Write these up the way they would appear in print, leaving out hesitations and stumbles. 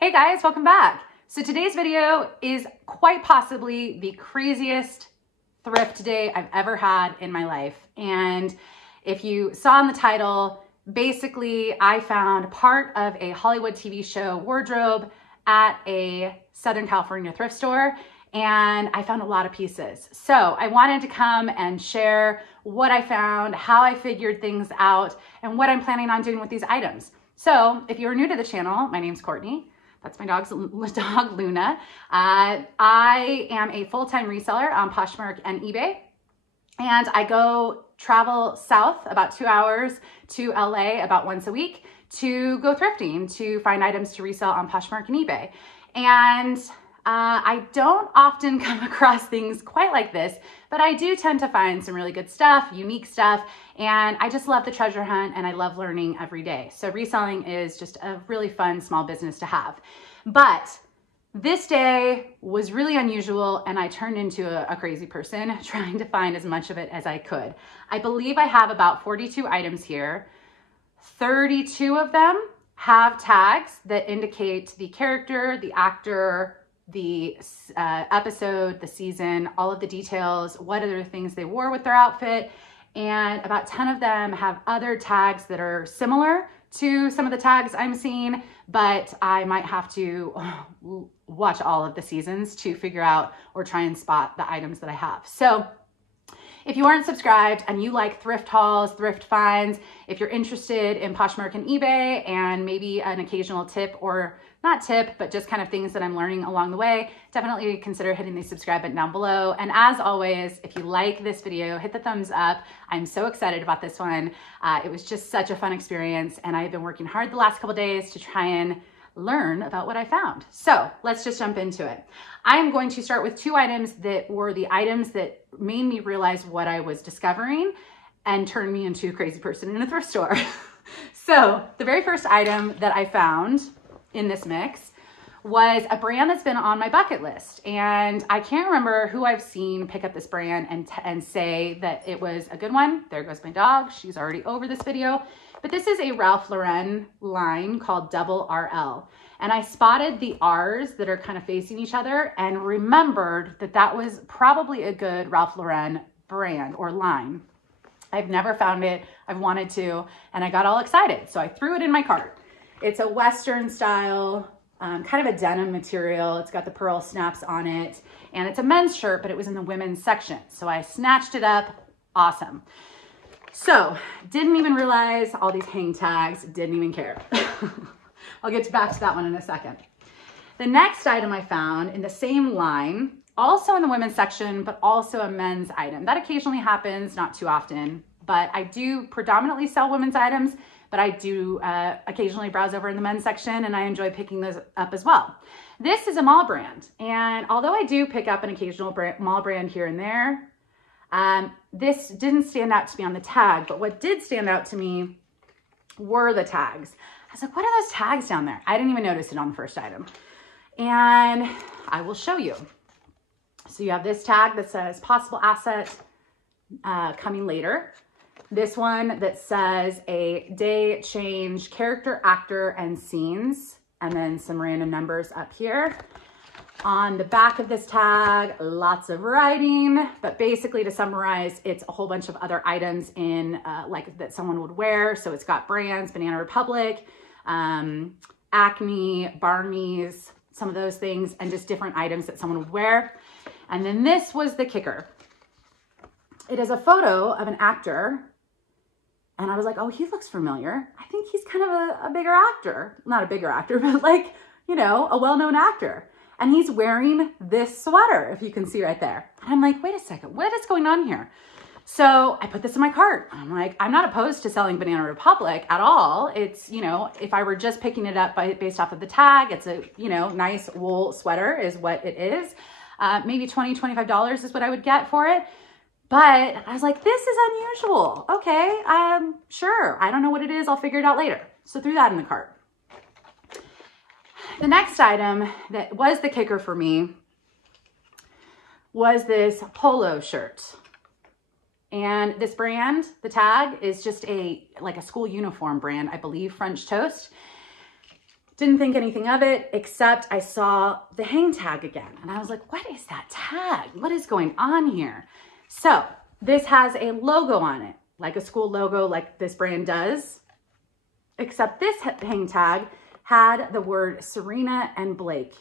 Hey guys, welcome back. So today's video is quite possibly the craziest thrift day I've ever had in my life. And if you saw in the title, basically I found part of a Hollywood TV show wardrobe at a Southern California thrift store, and I found a lot of pieces. So I wanted to come and share what I found, how I figured things out, and what I'm planning on doing with these items. So if you're new to the channel, my name's Courtney. That's my dog Luna. I am a full-time reseller on Poshmark and eBay. And I go travel south about 2 hours to LA about once a week to go thrifting, to find items to resell on Poshmark and eBay. And I don't often come across things quite like this, but I do tend to find some really good stuff, unique stuff, and I just love the treasure hunt and I love learning every day. So reselling is just a really fun small business to have. But this day was really unusual and I turned into a crazy person trying to find as much of it as I could. I believe I have about 42 items here. 32 of them have tags that indicate the character, the actor, the episode, the season, all of the details, what other things they wore with their outfit. And about 10 of them have other tags that are similar to some of the tags I'm seeing, but I might have to watch all of the seasons to figure out or try and spot the items that I have. So if you aren't subscribed and you like thrift hauls, thrift finds, if you're interested in Poshmark and eBay and maybe an occasional tip, or not tip, but just kind of things that I'm learning along the way, definitely consider hitting the subscribe button down below. And as always, if you like this video, hit the thumbs up. I'm so excited about this one. It was just such a fun experience and I've been working hard the last couple days to try and learn about what I found. So let's just jump into it. I'm going to start with two items that were the items that made me realize what I was discovering and turned me into a crazy person in a thrift store. So the very first item that I found in this mix was a brand that's been on my bucket list. And I can't remember who I've seen pick up this brand and say that it was a good one. There goes my dog. She's already over this video. But this is a Ralph Lauren line called Double RL. And I spotted the R's that are kind of facing each other and remembered that that was probably a good Ralph Lauren brand or line. I've never found it. I've wanted to, and I got all excited. So I threw it in my cart. It's a Western style, kind of a denim material. It's got the pearl snaps on it, and it's a men's shirt, but it was in the women's section. So I snatched it up. Awesome. So didn't even realize all these hang tags, didn't even care. I'll get back to that one in a second. The next item I found in the same line, also in the women's section, but also a men's item. That occasionally happens, not too often, but I do predominantly sell women's items, but I do occasionally browse over in the men's section and I enjoy picking those up as well. This is a mall brand. And although I do pick up an occasional mall brand here and there, this didn't stand out to me on the tag, but what did stand out to me were the tags. I was like, what are those tags down there? I didn't even notice it on the first item. And I will show you. So you have this tag that says possible asset coming later. This one that says a day change, character, actor, and scenes, and then some random numbers up here. On the back of this tag, lots of writing, but basically to summarize, it's a whole bunch of other items in like that someone would wear. So it's got brands, Banana Republic, Acne, Barney's, some of those things, and just different items that someone would wear. And then this was the kicker. It is a photo of an actor. And I was like, oh, he looks familiar. I think he's kind of a bigger actor. Not a bigger actor, but like, you know, a well-known actor. And he's wearing this sweater, if you can see right there. And I'm like, wait a second, what is going on here? So I put this in my cart. I'm like, I'm not opposed to selling Banana Republic at all. It's, you know, if I were just picking it up based off of the tag, it's a, you know, nice wool sweater is what it is. Maybe $20, $25 is what I would get for it. But I was like, this is unusual. Okay, sure. I don't know what it is. I'll figure it out later. So threw that in the cart. The next item that was the kicker for me was this polo shirt. And this brand, the tag, is just like a school uniform brand, I believe, French Toast. Didn't think anything of it, except I saw the hang tag again. And I was like, what is that tag? What is going on here? So this has a logo on it, like a school logo, like this brand does, except this hang tag had the word Serena and Blake.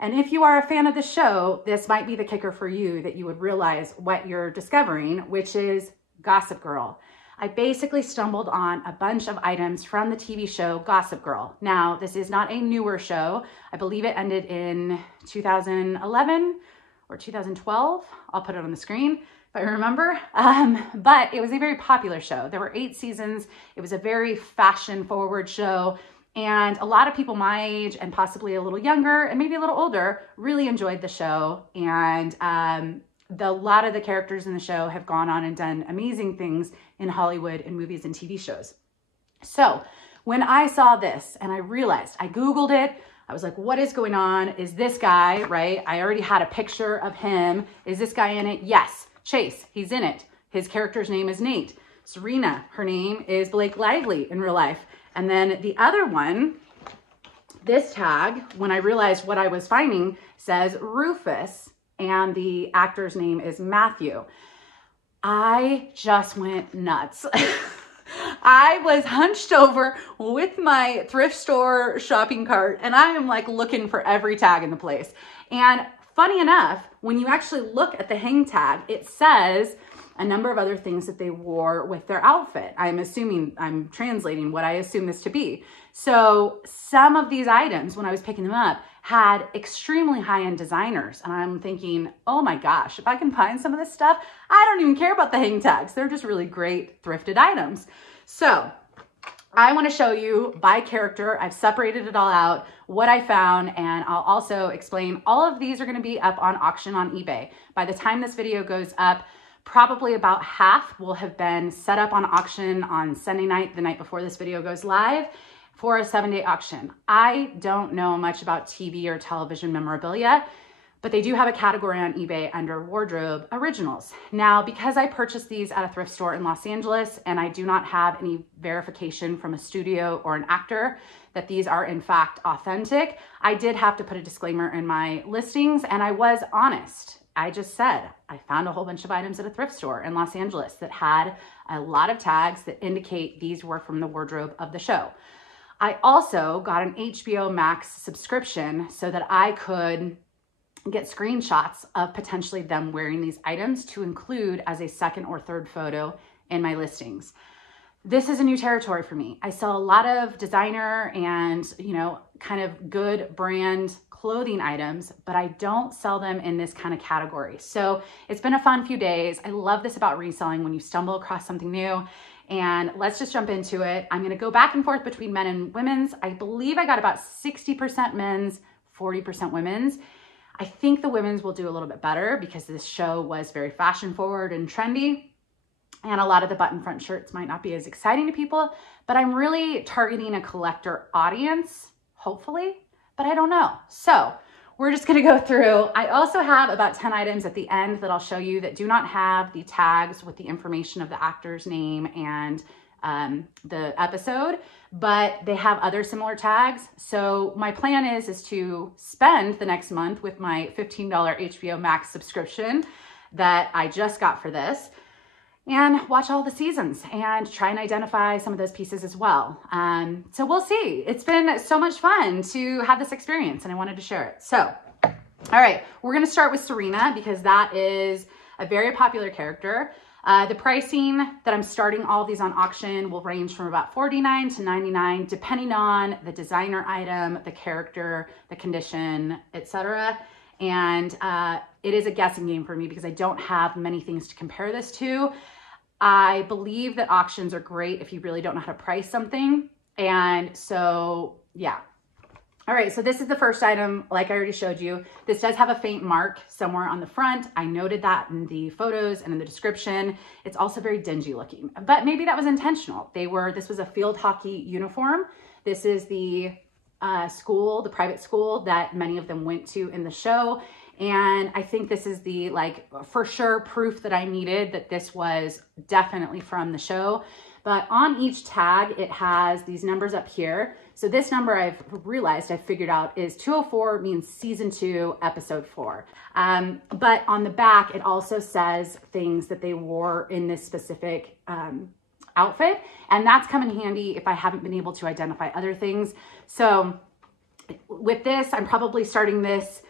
And if you are a fan of the show, this might be the kicker for you, that you would realize what you're discovering, which is Gossip Girl. I basically stumbled on a bunch of items from the TV show Gossip Girl. Now, this is not a newer show. I believe it ended in 2011 or 2012. I'll put it on the screen if I remember. But it was a very popular show. There were 8 seasons. It was a very fashion-forward show. And a lot of people my age and possibly a little younger and maybe a little older really enjoyed the show. And a lot of the characters in the show have gone on and done amazing things in Hollywood in movies and TV shows. So when I saw this and I realized, I Googled it, I was like, what is going on? Is this guy, right? I already had a picture of him. Is this guy in it? Yes, Chase, he's in it. His character's name is Nate. Serena, her name is Blake Lively in real life. And then the other one, this tag, when I realized what I was finding, says Rufus, and the actor's name is Matthew. I just went nuts. I was hunched over with my thrift store shopping cart, and I am like looking for every tag in the place. And funny enough, when you actually look at the hang tag, it says a number of other things that they wore with their outfit. I'm translating what I assume this to be. So some of these items, when I was picking them up, had extremely high-end designers. And I'm thinking, oh my gosh, if I can find some of this stuff, I don't even care about the hang tags. They're just really great thrifted items. So I want to show you by character. I've separated it all out, what I found, and I'll also explain all of these are going to be up on auction on eBay. By the time this video goes up, probably about half will have been set up on auction on Sunday night, the night before this video goes live, for a 7-day auction. I don't know much about TV or television memorabilia, but they do have a category on eBay under wardrobe originals. Now, because I purchased these at a thrift store in Los Angeles and I do not have any verification from a studio or an actor that these are in fact authentic, I did have to put a disclaimer in my listings, and I was honest. I just said, I found a whole bunch of items at a thrift store in Los Angeles that had a lot of tags that indicate these were from the wardrobe of the show. I also got an HBO Max subscription so that I could get screenshots of potentially them wearing these items to include as a second or third photo in my listings. This is a new territory for me. I sell a lot of designer and, kind of good brand clothing items, but I don't sell them in this kind of category. So it's been a fun few days. I love this about reselling when you stumble across something new. And let's just jump into it. I'm gonna go back and forth between men and women's. I believe I got about 60% men's, 40% women's. I think the women's will do a little bit better because this show was very fashion forward and trendy. And a lot of the button front shirts might not be as exciting to people, but I'm really targeting a collector audience, hopefully, but I don't know. So we're just gonna go through. I also have about 10 items at the end that I'll show you that do not have the tags with the information of the actor's name and the episode, but they have other similar tags. So my plan is to spend the next month with my $15 HBO Max subscription that I just got for this, and watch all the seasons and try and identify some of those pieces as well. So we'll see. It's been so much fun to have this experience and I wanted to share it. So, all right, we're gonna start with Serena because that is a very popular character. The pricing that I'm starting all of these on auction will range from about $49 to $99, depending on the designer item, the character, the condition, etc. And it is a guessing game for me because I don't have many things to compare this to. I believe that auctions are great if you really don't know how to price something. And so, yeah. All right, so this is the first item, like I already showed you. This does have a faint mark somewhere on the front. I noted that in the photos and in the description. It's also very dingy looking, but maybe that was intentional. This was a field hockey uniform. This is the school, the private school that many of them went to in the show. And I think this is the like for sure proof that I needed that this was definitely from the show. But on each tag, it has these numbers up here. So this number I've figured out is 204 means season 2, episode 4. But on the back, it also says things that they wore in this specific outfit. And that's come in handy if I haven't been able to identify other things. So with this, I'm probably starting this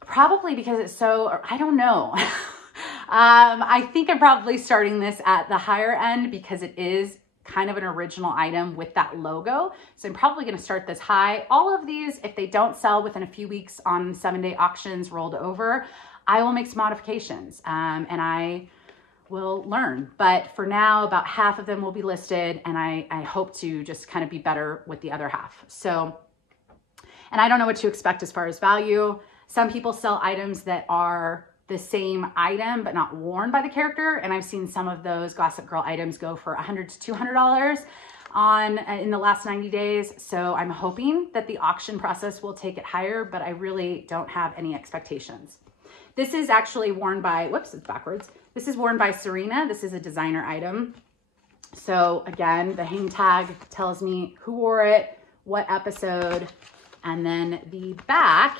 probably because it's so, I don't know. I think I'm probably starting this at the higher end because it is kind of an original item with that logo. So I'm probably going to start this high. All of these, if they don't sell within a few weeks on 7-day auctions rolled over, I will make some modifications and I will learn. But for now, about half of them will be listed, and I hope to just kind of be better with the other half. So, and I don't know what to expect as far as value. Some people sell items that are the same item but not worn by the character, and I've seen some of those Gossip Girl items go for $100 to $200 in the last 90 days. So I'm hoping that the auction process will take it higher, but I really don't have any expectations. This is actually worn by, whoops, it's backwards. This is worn by Serena. This is a designer item. So again, the hang tag tells me who wore it, what episode, and then the back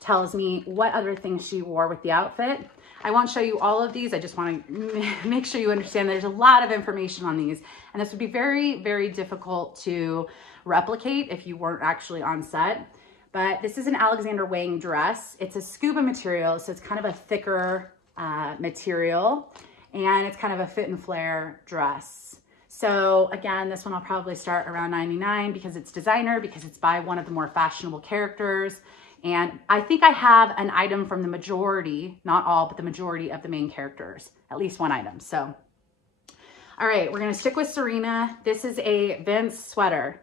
tells me what other things she wore with the outfit. I won't show you all of these. I just want to make sure you understand there's a lot of information on these, and this would be very, very difficult to replicate if you weren't actually on set. But this is an Alexander Wang dress. It's a scuba material, so it's kind of a thicker material, and it's kind of a fit and flare dress. So again, this one I'll probably start around $99 because it's designer, because it's by one of the more fashionable characters. And I think I have an item from the majority, not all, but the majority of the main characters, at least one item. So, all right, we're gonna stick with Serena. This is a Vince sweater.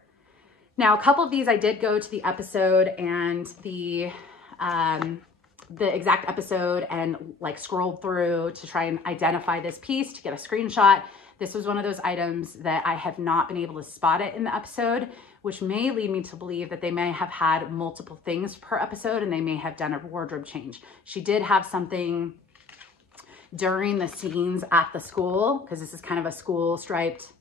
Now, a couple of these I did go to the episode and the exact episode and like scrolled through to try and identify this piece to get a screenshot. This was one of those items that I have not been able to spot it in the episode, which may lead me to believe that they may have had multiple things per episode and they may have done a wardrobe change. She did have something during the scenes at the school, because this is kind of a school striped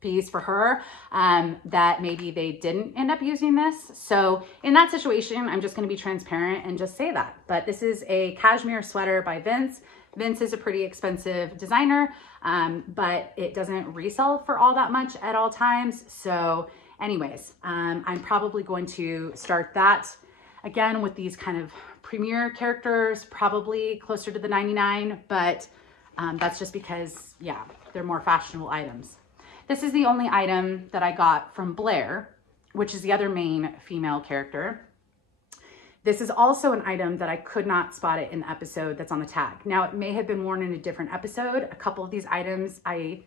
piece for her, that maybe they didn't end up using this. So in that situation, I'm just going to be transparent and just say that. But this is a cashmere sweater by Vince. Vince is a pretty expensive designer, but it doesn't resell for all that much at all times. So anyways, I'm probably going to start that again with these kind of premier characters, probably closer to the 99, but that's just because, yeah, they're more fashionable items. This is the only item that I got from Blair, which is the other main female character. This is also an item that I could not spot it in the episode that's on the tag. Now, it may have been worn in a different episode. A couple of these items I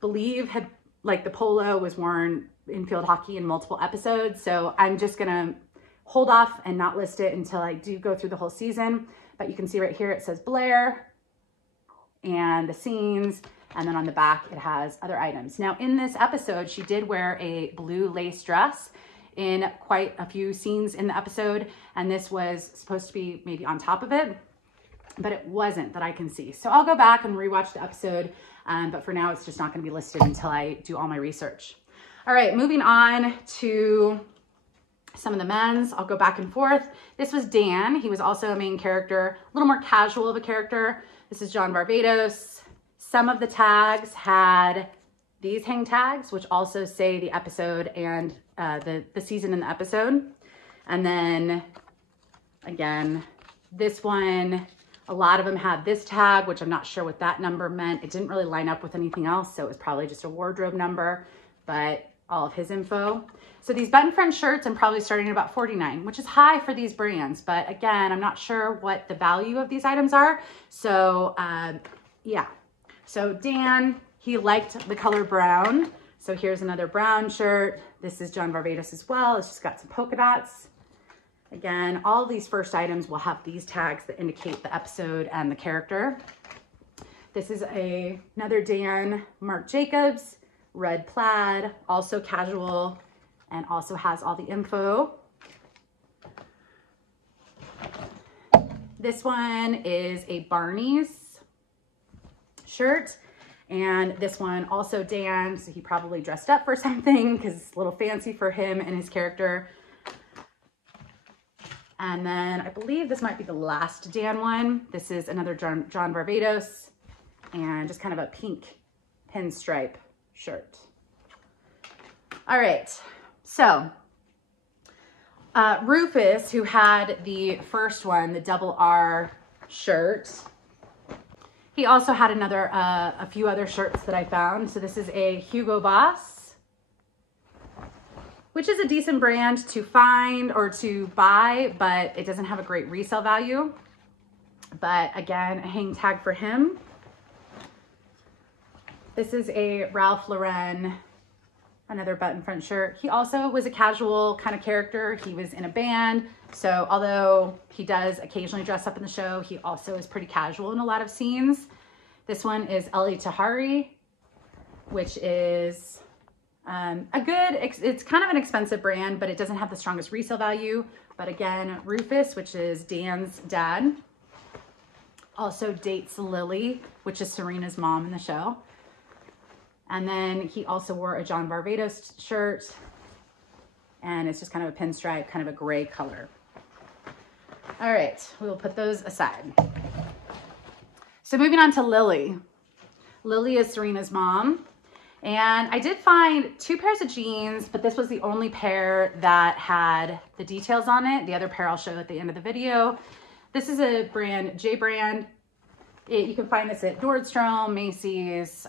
believe had, like the polo was worn in field hockey in multiple episodes. So I'm just gonna hold off and not list it until I do go through the whole season. But you can see right here, it says Blair and the scenes. And then on the back, it has other items. Now in this episode, she did wear a blue lace dress in quite a few scenes in the episode. And this was supposed to be maybe on top of it, but it wasn't that I can see. So I'll go back and rewatch the episode. But for now, it's just not gonna be listed until I do all my research. All right, moving on to some of the men's. I'll go back and forth. This was Dan. He was also a main character, a little more casual of a character. This is John Barbados. Some of the tags had these hang tags, which also say the episode and the season in the episode. And then again, this one, a lot of them had this tag, which I'm not sure what that number meant. It didn't really line up with anything else, so it was probably just a wardrobe number, but all of his info. So these button front shirts, I'm probably starting at about $49, which is high for these brands. But again, I'm not sure what the value of these items are. So yeah. So Dan, he liked the color brown. So here's another brown shirt. This is John Barbados as well. It's just got some polka dots. Again, all of these first items will have these tags that indicate the episode and the character. This is another Dan, Marc Jacobs, red plaid, also casual, and also has all the info. This one is a Barney's shirt. And this one also Dan, so he probably dressed up for something because it's a little fancy for him and his character. And then I believe this might be the last Dan one. This is another John Barbados and just kind of a pink pinstripe shirt. All right, so Rufus, who had the first one, the double R shirt, he also had a few other shirts that I found. So this is a Hugo Boss, which is a decent brand to find or to buy, but it doesn't have a great resale value. But again, a hang tag for him. This is a Ralph Lauren, another button front shirt. He also was a casual kind of character. He was in a band. So although he does occasionally dress up in the show, he also is pretty casual in a lot of scenes. This one is Ellie Tahari, which is it's kind of an expensive brand, but it doesn't have the strongest resale value. But again, Rufus, which is Dan's dad, also dates Lily, which is Serena's mom in the show. And then he also wore a John Barbados shirt, and it's just kind of a pinstripe, kind of a gray color. All right, we will put those aside. So moving on to Lily. Lily is Serena's mom. And I did find 2 pairs of jeans, but this was the only pair that had the details on it. The other pair I'll show at the end of the video. This is a brand, J brand. You can find this at Nordstrom, Macy's,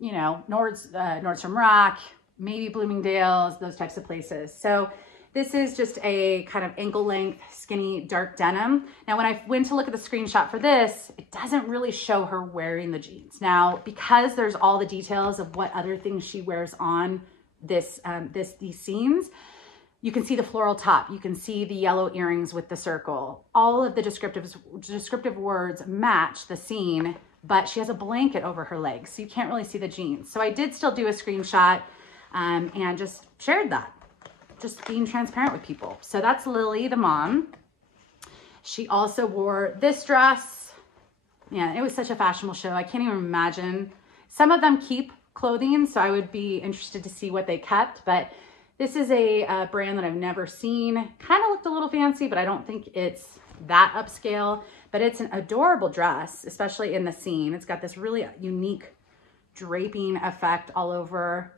you know, Nordstrom Rack, maybe Bloomingdale's, those types of places. So this is just a kind of ankle length, skinny, dark denim. Now, when I went to look at the screenshot for this, it doesn't really show her wearing the jeans. Now, because there's all the details of what other things she wears on these scenes, you can see the floral top. You can see the yellow earrings with the circle. All of the descriptive words match the scene, but she has a blanket over her legs, so you can't really see the jeans. So I did still do a screenshot and just shared that. Just being transparent with people. So that's Lily, the mom. She also wore this dress. Yeah, it was such a fashionable show. I can't even imagine. Some of them keep clothing, so I would be interested to see what they kept. But this is a brand that I've never seen. Kind of looked a little fancy, but I don't think it's that upscale. But it's an adorable dress, especially in the scene. It's got this really unique draping effect all over.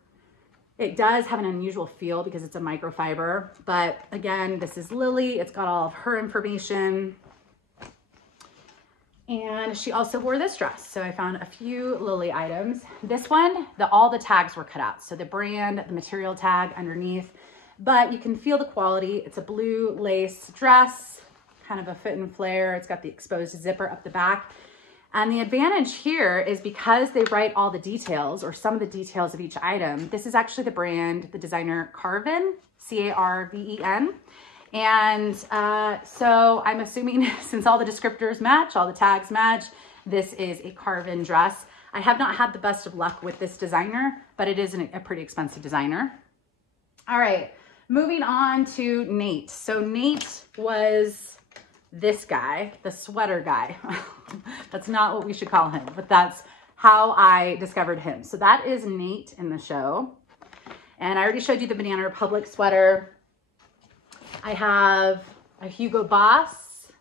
It does have an unusual feel because it's a microfiber, but again, this is Lily. It's got all of her information. And she also wore this dress. So I found a few Lily items. This one, all the tags were cut out. So the brand, the material tag underneath, but you can feel the quality. It's a blue lace dress, kind of a fit and flare. It's got the exposed zipper up the back. And the advantage here is because they write all the details or some of the details of each item, this is actually the brand, the designer Carven, C-A-R-V-E-N. And so I'm assuming since all the descriptors match, all the tags match, this is a Carven dress. I have not had the best of luck with this designer, but it is a pretty expensive designer. All right, moving on to Nate. So Nate was this guy, the sweater guy. That's not what we should call him, but that's how I discovered him. So that is Nate in the show. And I already showed you the Banana Republic sweater. I have a Hugo Boss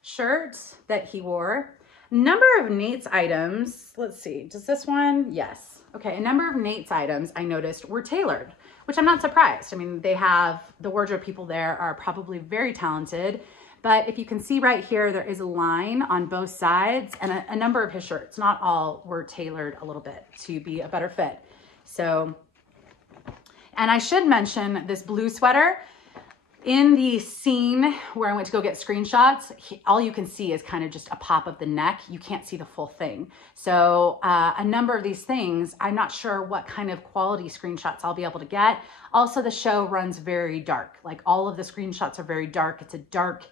shirt that he wore. Number of Nate's items, let's see, does this one? Yes. Okay, a number of Nate's items I noticed were tailored, which I'm not surprised. I mean, they have, the wardrobe people there are probably very talented, but if you can see right here, there is a line on both sides and a number of his shirts, not all, were tailored a little bit to be a better fit. So, and I should mention this blue sweater. In the scene where I went to go get screenshots, all you can see is kind of just a pop of the neck. You can't see the full thing. So a number of these things, I'm not sure what kind of quality screenshots I'll be able to get. Also, the show runs very dark. Like all of the screenshots are very dark. It's a dark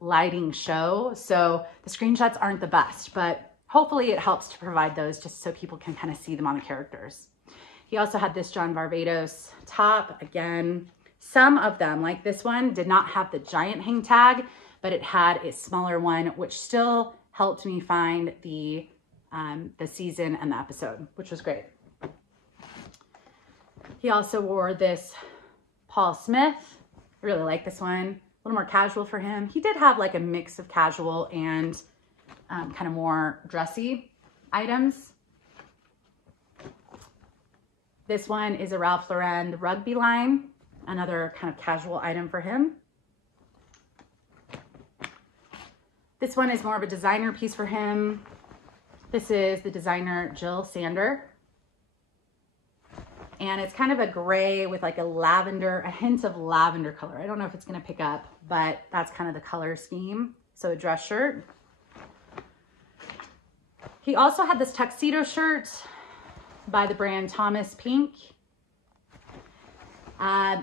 lighting show. So the screenshots aren't the best, but hopefully it helps to provide those just so people can kind of see them on the characters. He also had this John Barbados top. Again, some of them, like this one, did not have the giant hang tag, but it had a smaller one, which still helped me find the season and the episode, which was great. He also wore this Paul Smith. I really like this one. A little more casual for him. He did have like a mix of casual and kind of more dressy items. This one is a Ralph Lauren, the Rugby line, another kind of casual item for him. This one is more of a designer piece for him. This is the designer Jill Sander. And it's kind of a gray with like a hint of lavender color. I don't know if it's gonna pick up, but that's kind of the color scheme. So a dress shirt. He also had this tuxedo shirt by the brand Thomas Pink.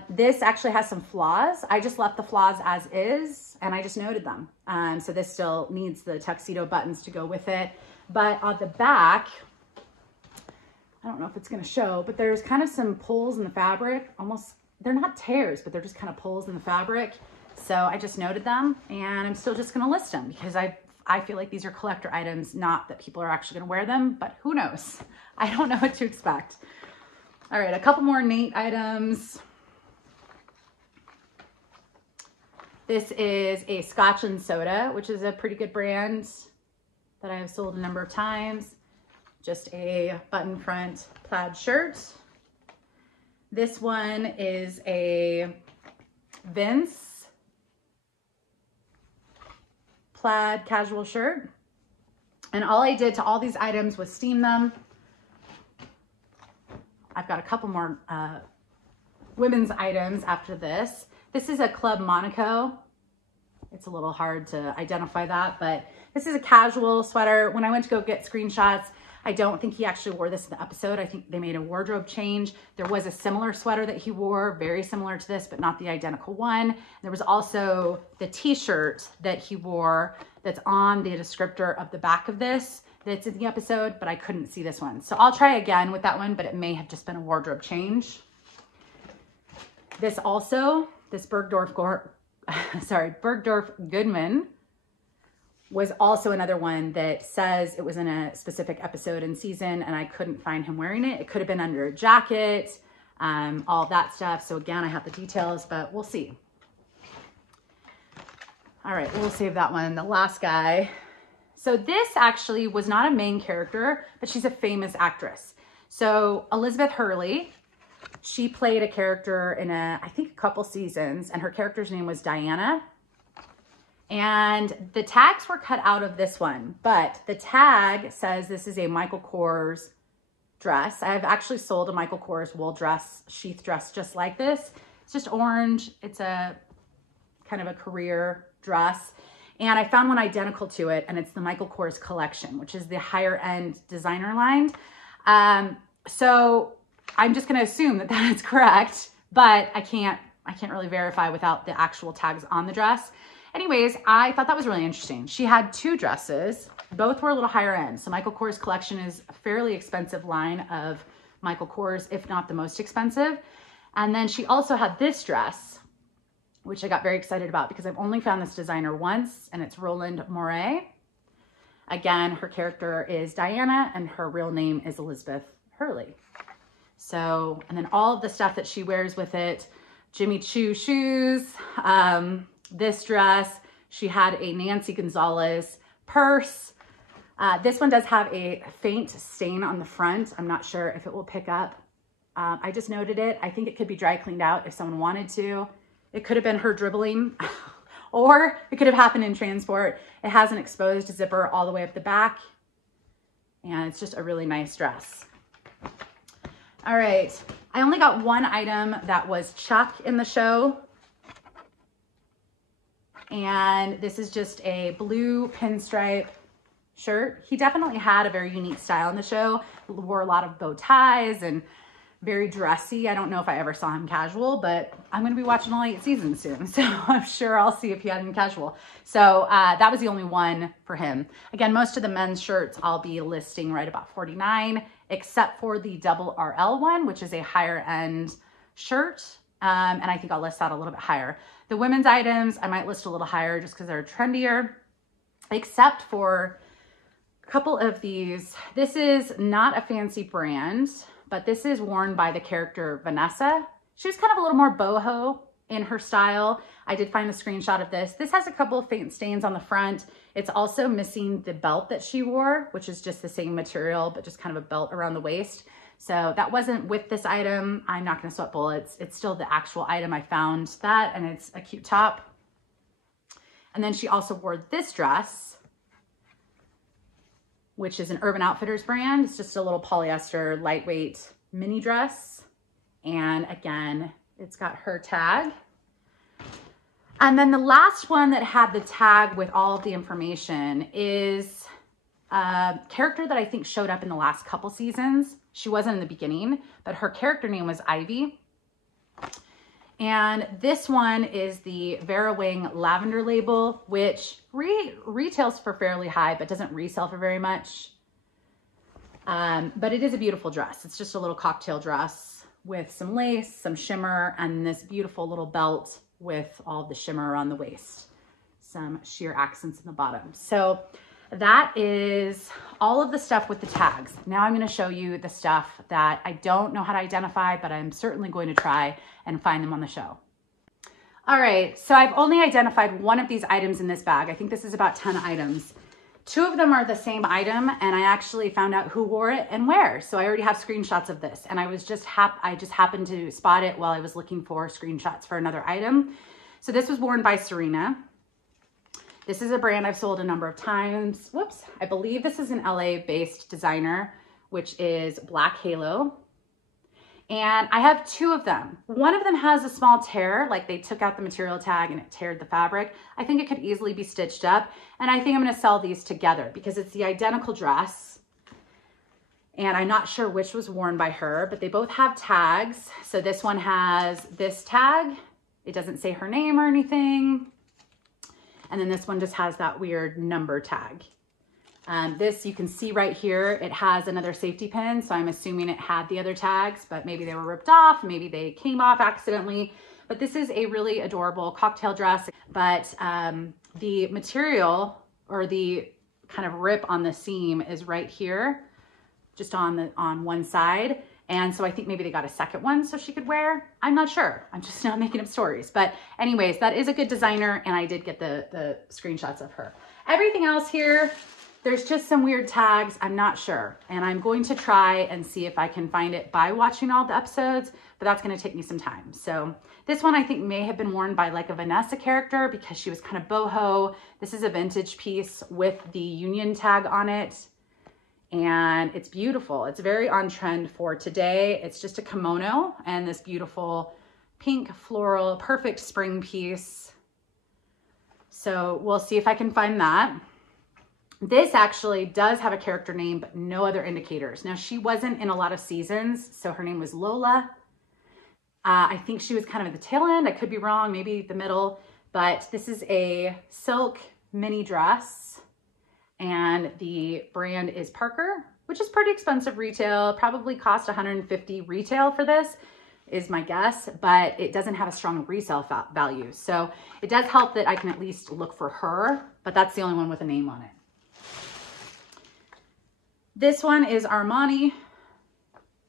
This actually has some flaws. I just left the flaws as is, and I just noted them. So this still needs the tuxedo buttons to go with it. But on the back, I don't know if it's gonna show, but there's kind of some pulls in the fabric. Almost, they're not tears, but they're just kind of pulls in the fabric. So I just noted them, and I'm still just gonna list them because I feel like these are collector items, not that people are actually gonna wear them, but who knows? I don't know what to expect. All right, a couple more Nate items. This is a Scotch and Soda, which is a pretty good brand that I have sold a number of times. Just a button front plaid shirt. This one is a Vince plaid casual shirt. And all I did to all these items was steam them. I've got a couple more women's items after this. This is a Club Monaco. It's a little hard to identify that, but this is a casual sweater. When I went to go get screenshots, I don't think he actually wore this in the episode. I think they made a wardrobe change. There was a similar sweater that he wore, very similar to this, but not the identical one. There was also the t-shirt that he wore that's on the descriptor of the back of this that's in the episode, but I couldn't see this one. So I'll try again with that one, but it may have just been a wardrobe change. This also, this Bergdorf Goodman was also another one that says it was in a specific episode and season, and I couldn't find him wearing it. It could have been under a jacket, all that stuff. So again, I have the details, but we'll see. All right, we'll save that one. The last guy. So this actually was not a main character, but she's a famous actress. So Elizabeth Hurley, she played a character in I think a couple seasons, and her character's name was Diana. And the tags were cut out of this one, but the tag says this is a Michael Kors dress. I've actually sold a Michael Kors wool dress, sheath dress just like this. It's just orange. It's a kind of a career dress. And I found one identical to it, and it's the Michael Kors collection, which is the higher end designer line. So I'm just gonna assume that that is correct, but I can't really verify without the actual tags on the dress. Anyways, I thought that was really interesting. She had two dresses. Both were a little higher end. So Michael Kors collection is a fairly expensive line of Michael Kors, if not the most expensive. And then she also had this dress, which I got very excited about because I've only found this designer once, and it's Roland Mouret. Again, her character is Diana, and her real name is Elizabeth Hurley. So, and then all of the stuff that she wears with it, Jimmy Choo shoes, this dress, she had a Nancy Gonzalez purse. This one does have a faint stain on the front. I'm not sure if it will pick up. I just noted it. I think it could be dry cleaned out if someone wanted to. It could have been her dribbling or it could have happened in transport. It has an exposed zipper all the way up the back, and it's just a really nice dress. All right, I only got one item that was Chuck in the show. And this is just a blue pinstripe shirt. He definitely had a very unique style in the show. He wore a lot of bow ties and very dressy. I don't know if I ever saw him casual, but I'm gonna be watching all 8 seasons soon. So I'm sure I'll see if he had him casual. So that was the only one for him. Again, most of the men's shirts I'll be listing right about $49, except for the double RL one, which is a higher end shirt. And I think I'll list that a little bit higher. The women's items, I might list a little higher just because they're trendier, except for a couple of these. This is not a fancy brand, but this is worn by the character Vanessa. She's kind of a little more boho in her style. I did find a screenshot of this. This has a couple of faint stains on the front. It's also missing the belt that she wore, which is just the same material, but just kind of a belt around the waist. So that wasn't with this item. I'm not gonna sweat bullets. It's still the actual item. I found that, and it's a cute top. And then she also wore this dress, which is an Urban Outfitters brand. It's just a little polyester, lightweight mini dress. And again, it's got her tag. And then the last one that had the tag with all of the information is a character that I think showed up in the last couple seasons. She wasn't in the beginning, but her character name was Ivy. And this one is the Vera Wang Lavender label, which retails for fairly high, but doesn't resell for very much. But it is a beautiful dress. It's just a little cocktail dress with some lace, some shimmer, and this beautiful little belt with all the shimmer around the waist. Some sheer accents in the bottom. So that is all of the stuff with the tags. Now I'm going to show you the stuff that I don't know how to identify, but I'm certainly going to try and find them on the show. All right, so I've only identified one of these items in this bag. I think this is about 10 items. 2 of them are the same item, and I actually found out who wore it and where. So I already have screenshots of this, and I just happened to spot it while I was looking for screenshots for another item. So this was worn by Serena. This is a brand I've sold a number of times. Whoops. I believe this is an LA-based designer, which is Black Halo. And I have 2 of them. One of them has a small tear, like they took out the material tag and it teared the fabric. I think it could easily be stitched up. And I think I'm gonna sell these together because it's the identical dress. And I'm not sure which was worn by her, but they both have tags. So this one has this tag. It doesn't say her name or anything. And then this one just has that weird number tag. This you can see right here, it has another safety pin. So I'm assuming it had the other tags, but maybe they were ripped off. Maybe they came off accidentally. But this is a really adorable cocktail dress. But the material or the kind of rip on the seam is right here, just on one side. And so I think maybe they got a second one so she could wear. I'm not sure. I'm just not making up stories. But anyways, that is a good designer, and I did get the screenshots of her. Everything else here, there's just some weird tags. I'm not sure. And I'm going to try and see if I can find it by watching all the episodes, but that's going to take me some time. So this one I think may have been worn by like a Vanessa character because she was kind of boho. This is a vintage piece with the Union tag on it. And it's beautiful. It's very on trend for today. It's just a kimono and this beautiful pink floral, perfect spring piece. So we'll see if I can find that. This actually does have a character name, but no other indicators. Now she wasn't in a lot of seasons, so her name was Lola. I think she was kind of at the tail end. I could be wrong, maybe the middle, but this is a silk mini dress. And the brand is Parker, which is pretty expensive retail, probably cost $150 retail for this is my guess, but it doesn't have a strong resale value. So it does help that I can at least look for her, but that's the only one with a name on it. This one is Armani,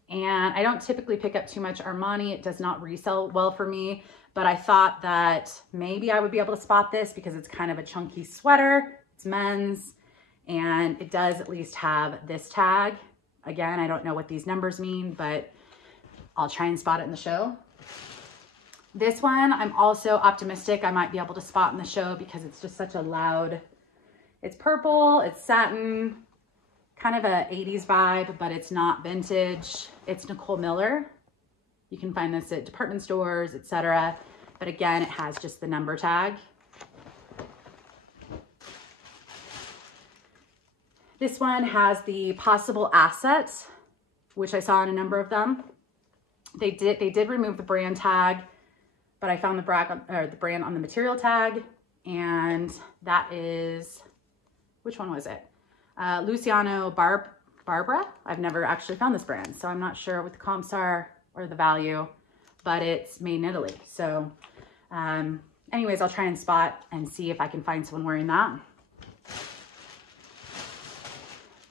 and I don't typically pick up too much Armani. It does not resell well for me, but I thought that maybe I would be able to spot this because it's kind of a chunky sweater. It's men's. And it does at least have this tag. Again, I don't know what these numbers mean, but I'll try and spot it in the show. This one, I'm also optimistic I might be able to spot in the show because it's just such a loud, it's purple, it's satin, kind of a 80s vibe, but it's not vintage. It's Nicole Miller. You can find this at department stores, etc. But again, it has just the number tag. This one has the possible assets, which I saw in a number of them. They did remove the brand tag, but I found the brand on the material tag, and that is, which one was it? Luciano Barbara. I've never actually found this brand, so I'm not sure what the comps are or the value, but it's made in Italy. So anyways, I'll try and spot and see if I can find someone wearing that.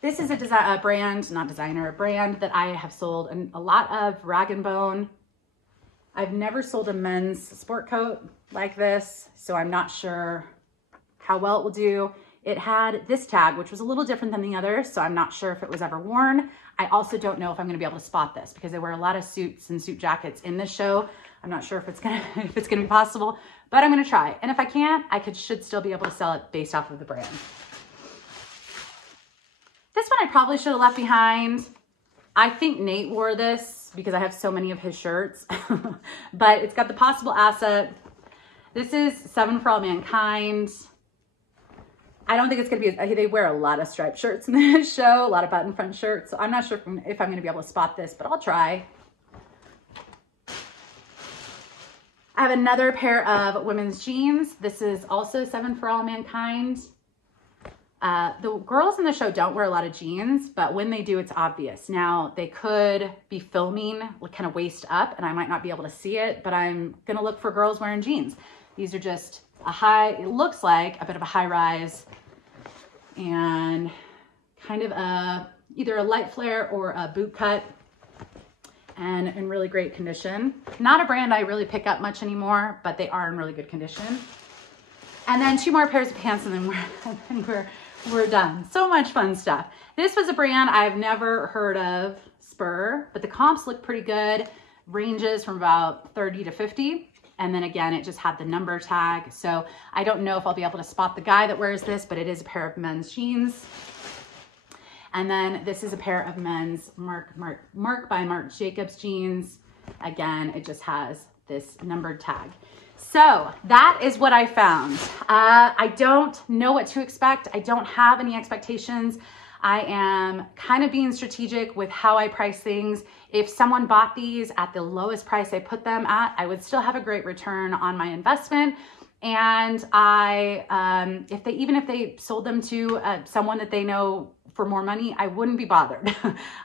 This is a brand that I have sold a lot of Rag & Bone. I've never sold a men's sport coat like this, so I'm not sure how well it will do. It had this tag, which was a little different than the others, so I'm not sure if it was ever worn. I also don't know if I'm gonna be able to spot this because they wear a lot of suits and suit jackets in this show. I'm not sure if it's gonna be possible, but I'm gonna try. And if I can't, should still be able to sell it based off of the brand. This one I probably should have left behind. I think Nate wore this because I have so many of his shirts, but it's got the possible asset. This is 7 for All Mankind. I don't think it's gonna be, they wear a lot of striped shirts in this show, a lot of button front shirts. So I'm not sure if I'm gonna be able to spot this, but I'll try. I have another pair of women's jeans. This is also 7 for All Mankind. The girls in the show don't wear a lot of jeans, but when they do, it's obvious. Now, they could be filming kind of waist up and I might not be able to see it, but I'm gonna look for girls wearing jeans. These are just it looks like a bit of a high rise and kind of either a light flare or a boot cut and in really great condition. Not a brand I really pick up much anymore, but they are in really good condition. And then 2 more pairs of pants and then we're done. So much fun stuff. This was a brand I've never heard of, Spur, but the comps look pretty good. Ranges from about 30 to 50. And then again, it just had the number tag. So I don't know if I'll be able to spot the guy that wears this, but it is a pair of men's jeans. And then this is a pair of men's Marc by Marc Jacobs jeans. Again, it just has this numbered tag. So that is what I found. I don't know what to expect. I don't have any expectations. I am kind of being strategic with how I price things. If someone bought these at the lowest price I put them at, I would still have a great return on my investment. And even if they sold them to someone that they know for more money, I wouldn't be bothered.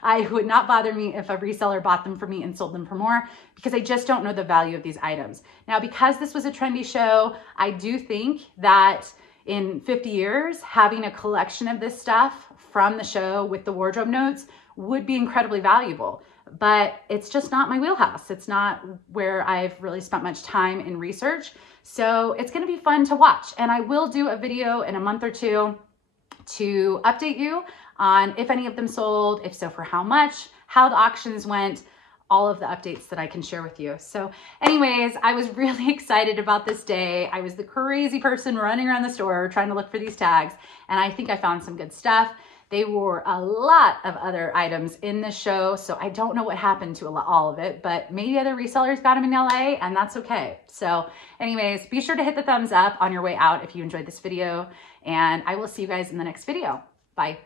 I would not bother me if a reseller bought them for me and sold them for more because I just don't know the value of these items. Now, because this was a trendy show, I do think that in 50 years, having a collection of this stuff from the show with the wardrobe notes would be incredibly valuable, but it's just not my wheelhouse. It's not where I've really spent much time in research. So it's gonna be fun to watch. And I will do a video in a month or two to update you on if any of them sold, if so, for how much, how the auctions went, all of the updates that I can share with you. So anyways, I was really excited about this day. I was the crazy person running around the store trying to look for these tags, and I think I found some good stuff. They wore a lot of other items in this show, so I don't know what happened to all of it, but maybe other resellers got them in LA, and that's okay. So anyways, be sure to hit the thumbs up on your way out if you enjoyed this video, and I will see you guys in the next video. Bye.